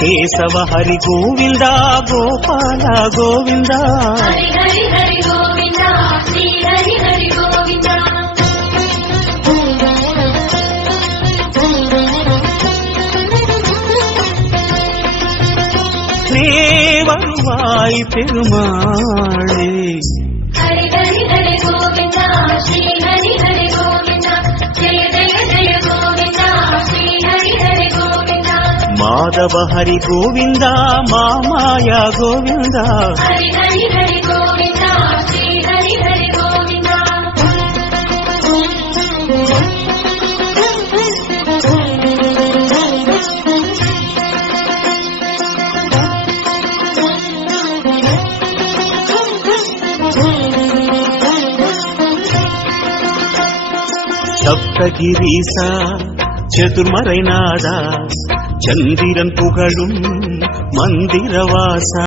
కేశవ హరి గోవింద గోపాల గోవింద வருவாய் பெருமாளே ஹரி ஹரி ஹரி கோவிந்தா ஸ்ரீ ஹரி ஹரி கோவிந்தா ஜெய ஜெய ஜெய கோவிந்தா ஸ்ரீ ஹரி ஹரி கோவிந்தா மாதவ ஹரி கோவிந்தா மாமாய கோவிந்தா ஹரி ஹரி ஹரி கோவிந்தா ஸ்ரீ ஹரி ஹரி கோவிந்தா சப்தகிரீசா சதுர்மறைநாதா சந்திரன் புகழும் மந்திரவாசா